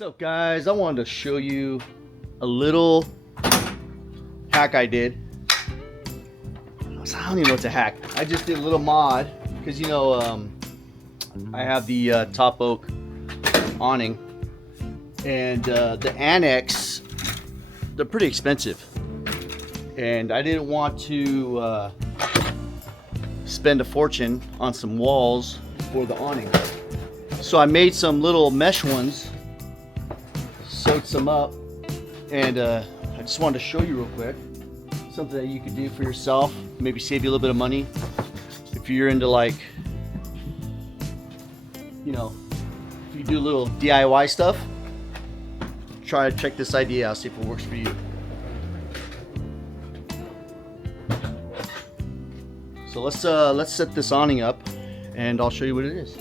What's up, guys? I wanted to show you a little hack I did. I don't even know it's a hack. I just did a little mod because I have the top oak awning, and the annex, they're pretty expensive, and I didn't want to spend a fortune on some walls for the awning. So I made some little mesh ones, sewed some up, and I just wanted to show you real quick something that you could do for yourself, maybe save you a little bit of money if you're into, like, if you do a little DIY stuff. Try to check this idea out, see if it works for you. So let's set this awning up and I'll show you what it is.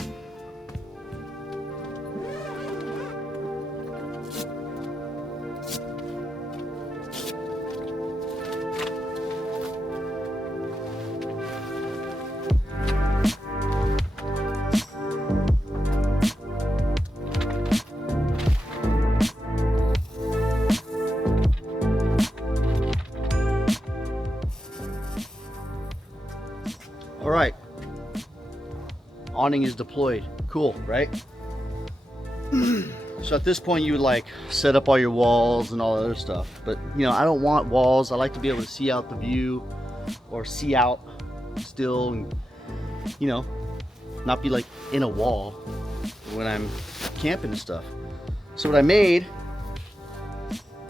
All right, awning is deployed. Cool, right? So at this point you would like set up all your walls and all that other stuff, but I don't want walls. I like to be able to see out the view, or see out still, and not be like in a wall when I'm camping and stuff. So what I made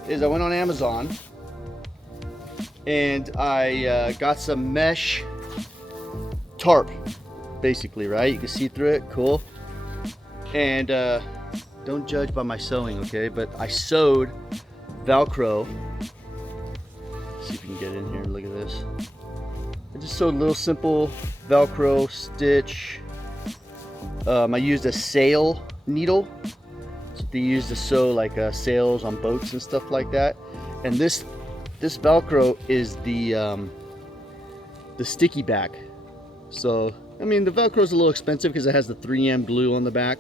is I went on Amazon and I got some mesh tarp, basically, right? You can see through it. Cool. And don't judge by my sewing, okay? But I sewed Velcro. Let's see if you can get in here and look at this. I just sewed a little simple Velcro stitch. I used a sail needle. So they use to sew like sails on boats and stuff like that. And this Velcro is the sticky back. So, I mean, the Velcro is a little expensive because it has the 3M glue on the back.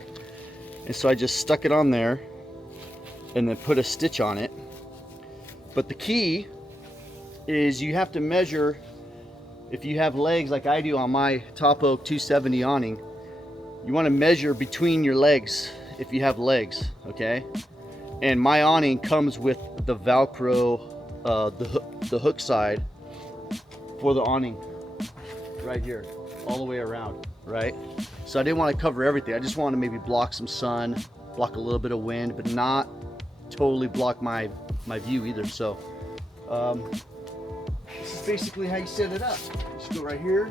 And so I just stuck it on there and then put a stitch on it. But the key is you have to measure, if you have legs like I do on my top oak 270 awning, you want to measure between your legs if you have legs, okay? And my awning comes with the Velcro, the hook side for the awning right here, all the way around, right? So I didn't want to cover everything. I just wanted to maybe block some sun, block a little bit of wind, but not totally block my view either. So this is basically how you set it up. Just go right here.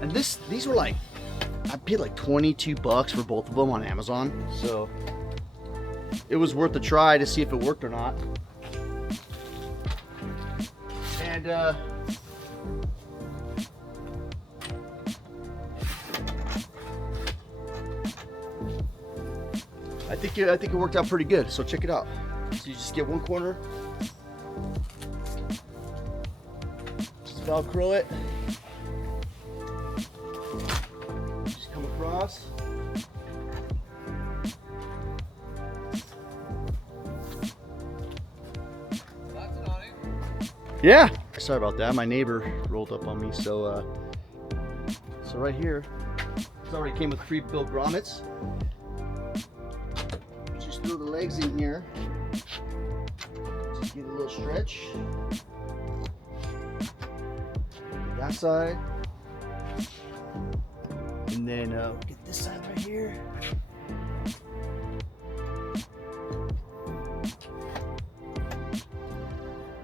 And these were like, I paid like 22 bucks for both of them on Amazon. So it was worth a try to see if it worked or not. And I think it worked out pretty good. So check it out. So you just get one corner, just Velcro it, just come across. That's an awning. Yeah. Sorry about that. My neighbor rolled up on me. So right here, it already came with pre-built grommets. Just throw the legs in here. Just get a little stretch. That side. And then get this side right here.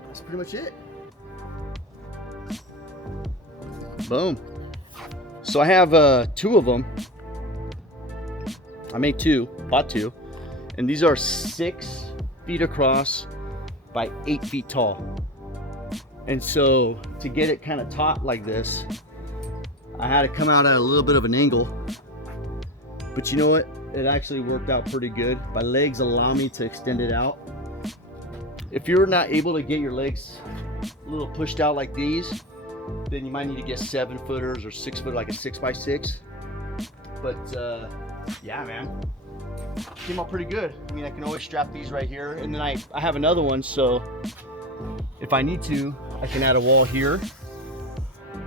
That's pretty much it. Boom. So I have two of them. I made two, bought two. And these are 6 feet across by 8 feet tall. And so to get it kind of taut like this, I had to come out at a little bit of an angle. But you know what? It actually worked out pretty good. My legs allow me to extend it out. If you're not able to get your legs a little pushed out like these, then you might need to get 7-footers or 6 foot, like a 6x6. But yeah, man, came out pretty good. I mean, I can always strap these right here, and then I have another one, so if I need to, I can add a wall here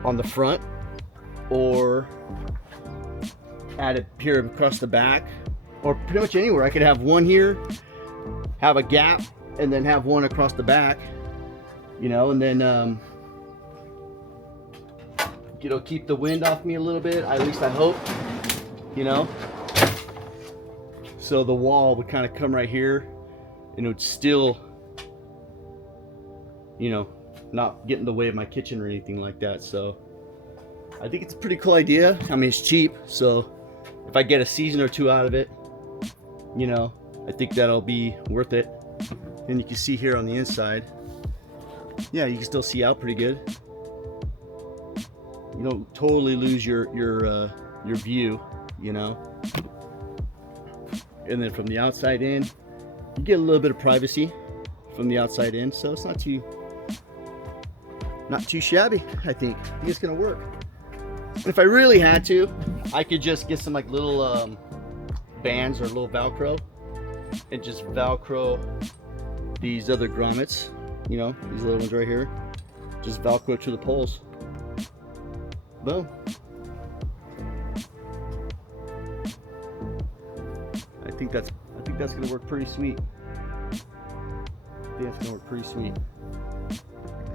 on the front, or add it here across the back, or pretty much anywhere. I could have one here, have a gap, and then have one across the back, you know, and then it'll keep the wind off me a little bit, at least I hope, you know. So the wall would kind of come right here, and it would still, you know, not get in the way of my kitchen or anything like that. So I think it's a pretty cool idea. I mean, it's cheap, so if I get a season or two out of it, you know, I think that'll be worth it. And you can see here on the inside, yeah, you can still see out pretty good. You don't totally lose your view, you know. And then from the outside in, you get a little bit of privacy from the outside in, so it's not too shabby. I think it's gonna work. And if I really had to, I could just get some like little bands or little Velcro and just Velcro these other grommets, you know, these little ones right here, just Velcro to the poles. Boom. I think that's gonna work pretty sweet. I think it's gonna work pretty sweet.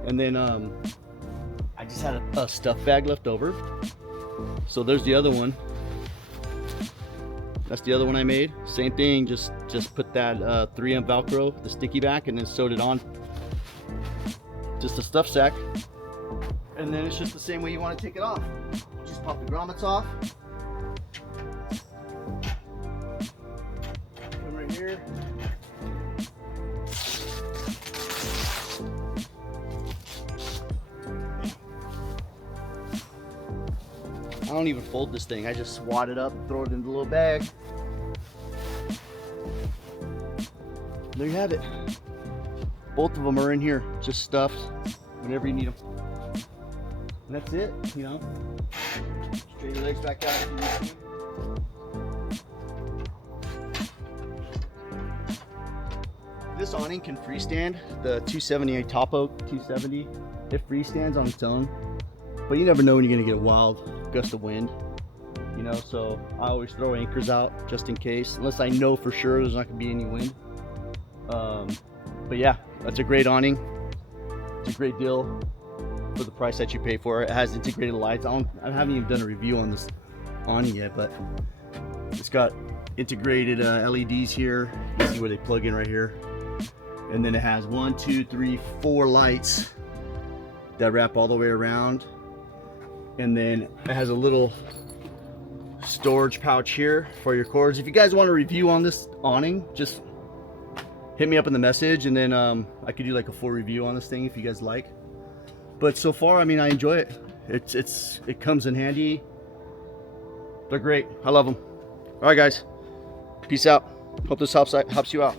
And then I just had a stuff bag left over. So there's the other one. That's the other one I made. Same thing, just put that 3M Velcro, the sticky back, and then sewed it on. Just a stuff sack. And then it's just the same way you want to take it off. Just pop the grommets off. Come right here. I don't even fold this thing. I just swat it up, throw it in the little bag. There you have it. Both of them are in here, just stuffed whenever you need them. And that's it, you know. Straighten your legs back out. This awning can freestand. The 278 Top Oak 270, it freestands on its own. But you never know when you're gonna get a wild gust of wind, you know, so I always throw anchors out just in case, unless I know for sure there's not gonna be any wind. But yeah, that's a great awning. It's a great deal for the price that you pay for it. It has integrated lights. I haven't even done a review on this awning yet, but it's got integrated LEDs here. You can see where they plug in right here. And then it has 1, 2, 3, 4 lights that wrap all the way around. And then it has a little storage pouch here for your cords. If you guys want a review on this awning, just hit me up in the message, and then I could do like a full review on this thing if you guys like. But so far, I mean, I enjoy it. It comes in handy. They're great. I love them. All right, guys. Peace out. Hope this helps you out.